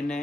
NA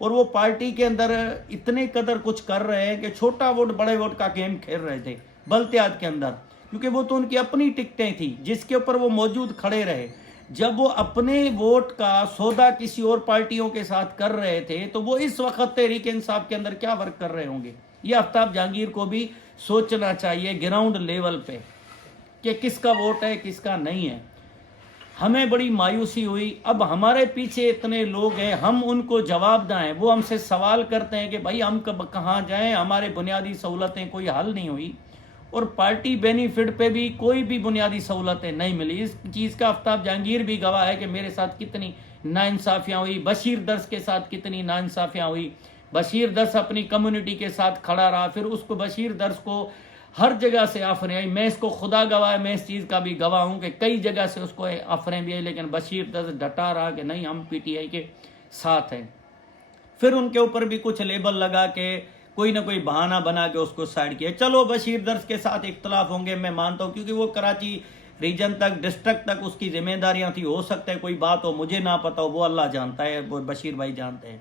اور وہ party کے اندر اتنے قدر کچھ کر رہے ہیں کہ چھوٹا ووٹ بڑے ووٹ کا گیم کھیل رہے تھے بلتیاد کے اندر، کیونکہ وہ تو ان کی اپنی ٹکٹیں تھیں جس کے اوپر وہ موجود کھڑے رہے۔ جب وہ اپنے ووٹ کا سودا کسی اور پارٹیوں کے ساتھ کر رہے تھے تو وہ اس وقت تحریک انصاف کے اندر کیا ورک کر رہے ہوں گے؟ یہ آفتاب جہانگیر کو بھی سوچنا چاہیے گراؤنڈ لیول پہ کہ کس کا ووٹ ہے کس کا نہیں ہے۔ ہمیں بڑی مایوسی ہوئی، اب ہمارے پیچھے اتنے لوگ ہیں، ہم ان کو جواب دیں، وہ ہم سے سوال کرتے ہیں کہ بھائی ہم کہاں جائیں، ہمارے بنیادی سہولتیں کوئی حل نہیں ہوئی، اور پارٹی بینیفٹ پہ بھی کوئی بھی بنیادی سہولتیں نہیں ملی۔ اس چیز کا آفتاب جہانگیر بھی گواہ ہے کہ میرے ساتھ کتنی ناانصافیاں ہوئی، بشیر درس کے ساتھ کتنی ناانصافیاں ہوئی۔ بشیر درس اپنی کمیونٹی کے ساتھ کھڑا رہا، پھر اس کو بشیر درس کو ہر جگہ سے آفریں آئی، میں اس کو خدا گواہ ہے، میں اس چیز کا بھی گواہ ہوں کہ کئی جگہ سے اس کو آفریں بھی آئی، لیکن بشیر درس ڈٹا رہا کہ نہیں ہم پی ٹی آئی کے ساتھ ہیں۔ پھر ان کے اوپر بھی کچھ لیبل لگا کے کوئی نہ کوئی بہانہ بنا کے اس کو سائڈ کیا۔ چلو بشیر درس کے ساتھ اختلاف ہوں گے، میں مانتا ہوں، کیونکہ وہ کراچی ریجن تک ڈسٹرکٹ تک اس کی ذمہ داریاں تھی، ہو سکتا ہے کوئی بات ہو مجھے نہ پتا ہو، وہ اللہ جانتا ہے، وہ بشیر بھائی جانتے ہیں۔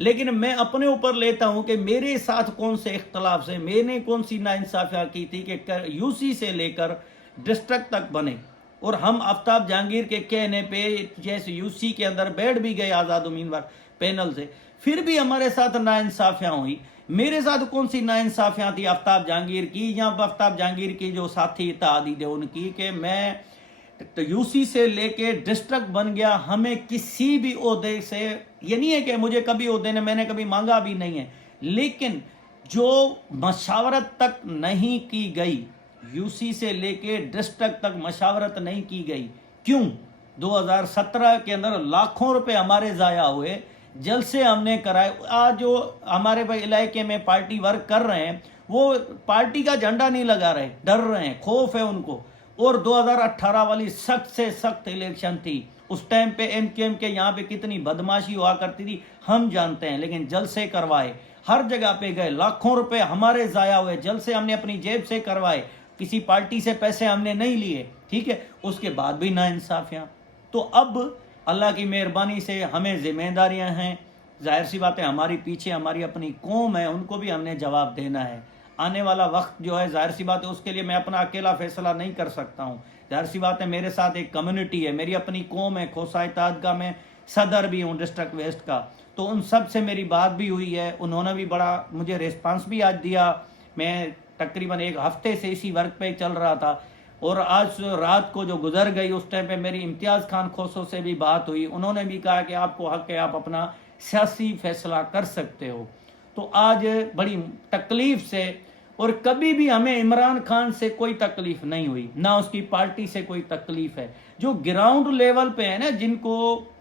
لیکن میں اپنے اوپر لیتا ہوں کہ میرے ساتھ کون سے اختلاف سے، میں نے کون سی ناانصافیاں کی تھی کہ یو سی سے لے کر ڈسٹرکٹ تک بنے، اور ہم آفتاب جہانگیر کے کہنے پہ جیسے یو سی کے اندر بیٹھ بھی گئے آزاد امیدوار پینل سے، پھر بھی ہمارے ساتھ ناانصافیاں ہوئی۔ میرے ساتھ کون سی ناانصافیاں تھی آفتاب جہانگیر کی یا آفتاب جہانگیر کی جو ساتھی اتحادی تھے ان کی، کہ میں یو سی سے لے کے ڈسٹرکٹ بن گیا، ہمیں کسی بھی عہدے سے، یہ نہیں ہے کہ مجھے کبھی عہدے نے میں نے کبھی مانگا بھی نہیں ہے، لیکن جو مشاورت تک نہیں کی گئی، یو سی سے لے کے ڈسٹرکٹ تک مشاورت نہیں کی گئی، کیوں؟ 2017 کے اندر لاکھوں روپے ہمارے ضائع ہوئے، جلسے ہم نے کرائے۔ آج جو ہمارے بھائی علاقے میں پارٹی ورک کر رہے ہیں وہ پارٹی کا جھنڈا نہیں لگا رہے، ڈر رہے ہیں، خوف ہے ان کو۔ اور 2018 والی سخت سے سخت الیکشن تھی، اس ٹائم پہ ایم کیو ایم کے یہاں پہ کتنی بدماشی ہوا کرتی تھی ہم جانتے ہیں، لیکن جلسے کروائے، ہر جگہ پہ گئے، لاکھوں روپے ہمارے ضائع ہوئے، جلسے ہم نے اپنی جیب سے کروائے، کسی پارٹی سے پیسے ہم نے نہیں لیے، ٹھیک ہے، اس کے بعد بھی ناانصافیاں۔ تو اب اللہ کی مہربانی سے ہمیں ذمہ داریاں ہیں، ظاہر سی بات ہے ہماری پیچھے ہماری اپنی قوم ہے، ان کو بھی ہم نے جواب دینا ہے۔ آنے والا وقت جو ہے ظاہر سی بات ہے اس کے لیے میں اپنا اکیلا فیصلہ نہیں کر سکتا ہوں، ظاہر سی بات ہے میرے ساتھ ایک کمیونٹی ہے، میری اپنی قوم ہے، کھوسہ اتحاد کا میں صدر بھی ہوں ڈسٹرکٹ ویسٹ کا، تو ان سب سے میری بات بھی ہوئی ہے، انہوں نے بھی بڑا مجھے ریسپانس بھی آج دیا۔ میں تقریباً ایک ہفتے سے اسی ورک پہ چل رہا تھا، اور آج رات کو جو گزر گئی اس ٹائم پہ میری امتیاز خان کھوسو سے بھی بات ہوئی، انہوں نے بھی کہا کہ آپ کو حق ہے، آپ اپنا سیاسی فیصلہ کر سکتے ہو۔ تو آج بڑی تکلیف سے، اور کبھی بھی ہمیں عمران خان سے کوئی تکلیف نہیں ہوئی، نہ اس کی پارٹی سے کوئی تکلیف ہے، جو گراؤنڈ لیول پہ ہے نا، جن کو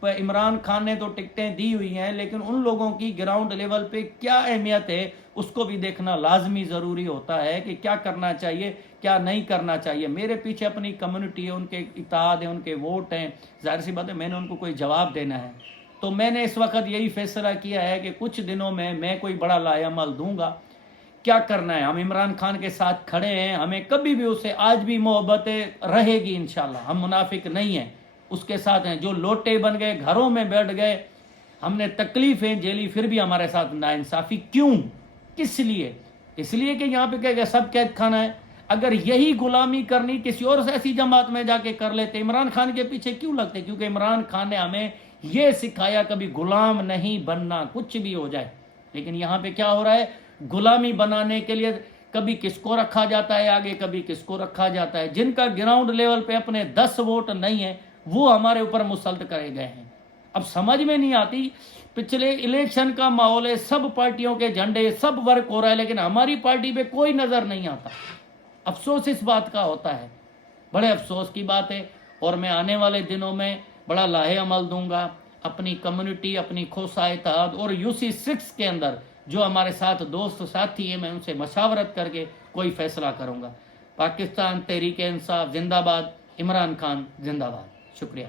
عمران خان نے تو ٹکٹیں دی ہوئی ہیں، لیکن ان لوگوں کی گراؤنڈ لیول پہ کیا اہمیت ہے اس کو بھی دیکھنا لازمی ضروری ہوتا ہے کہ کیا کرنا چاہیے کیا نہیں کرنا چاہیے۔ میرے پیچھے اپنی کمیونٹی ہے، ان کے اتحاد ہے، ان کے ووٹ ہیں، ظاہر سی بات ہے میں نے ان کو کوئی جواب دینا ہے، تو میں نے اس وقت یہی فیصلہ کیا ہے کہ کچھ دنوں میں کوئی بڑا لائحہ عمل دوں گا۔ کیا کرنا ہے، ہم عمران خان کے ساتھ کھڑے ہیں، ہمیں کبھی بھی اسے آج بھی محبت رہے گی انشاءاللہ، ہم منافق نہیں ہیں، اس کے ساتھ ہیں۔ جو لوٹے بن گئے، گھروں میں بیٹھ گئے، ہم نے تکلیفیں جھیلی، پھر بھی ہمارے ساتھ ناانصافی کیوں؟ کس لیے؟ اس لیے کہ یہاں پہ کہ سب قید خانہ ہے۔ اگر یہی غلامی کرنی کسی اور ایسی جماعت میں جا کے کر لیتے، عمران خان کے پیچھے کیوں لگتے؟ کیونکہ عمران خان نے ہمیں یہ سکھایا کبھی غلام نہیں بننا، کچھ بھی ہو جائے۔ لیکن یہاں پہ کیا ہو رہا ہے، غلامی بنانے کے لیے کبھی کس کو رکھا جاتا ہے آگے، کبھی کس کو رکھا جاتا ہے۔ جن کا گراؤنڈ لیول پہ اپنے 10 ووٹ نہیں ہیں وہ ہمارے اوپر مسلط کرے گئے ہیں۔ اب سمجھ میں نہیں آتی، پچھلے الیکشن کا ماحول ہے، سب پارٹیوں کے جھنڈے، سب ورک ہو رہا ہے، لیکن ہماری پارٹی پہ کوئی نظر نہیں آتا۔ افسوس اس بات کا ہوتا ہے، بڑے افسوس کی بات ہے، اور میں آنے والے دنوں میں بڑا لائحہ عمل دوں گا، اپنی کمیونٹی، اپنی کھوسہ اتحاد اور یو سی 6 کے اندر جو ہمارے ساتھ دوست ساتھی ہیں، میں ان سے مشاورت کر کے کوئی فیصلہ کروں گا۔ پاکستان تحریک انصاف زندہ باد، عمران خان زندہ باد۔ شکریہ۔